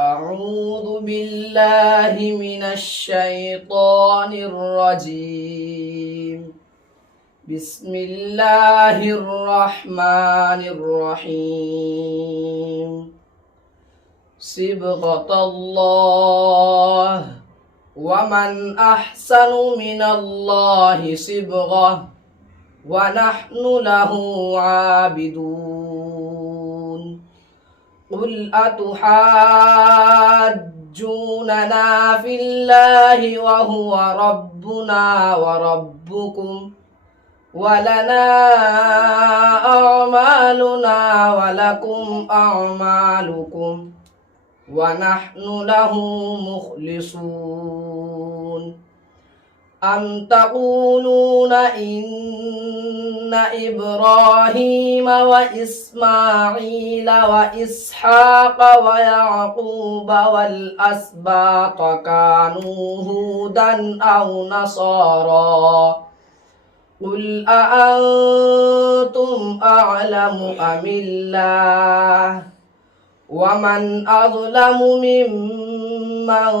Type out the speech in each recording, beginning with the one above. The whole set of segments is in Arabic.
أعوذ بالله من الشيطان الرجيم بسم الله الرحمن الرحيم صبغة الله ومن أحسن من الله صبغة ونحن له عابدون قل أتحاجوننا في الله وهو ربنا وربكم ولنا أعمالنا ولكم أعمالكم ونحن له مخلصون أم تقولون إن إبراهيم وإسماعيل وإسحاق ويعقوب والأسباط كانوا هودا أو نصارى قل أأنتم أعلم أم الله ومن أظلم ممن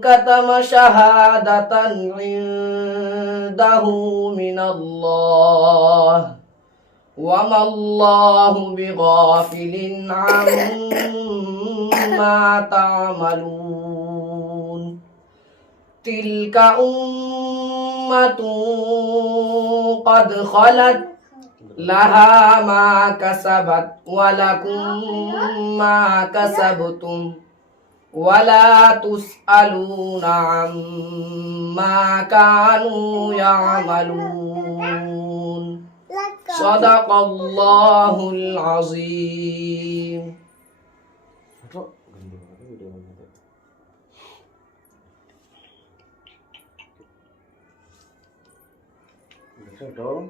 كتم شهادة عنده من الله وما الله بغافل عما تعملون تلك أمة قد خلت لها ما كسبت ولكم ما كسبتم ولا تسألون عما كانوا يعملون صدق الله العظيم. Dong.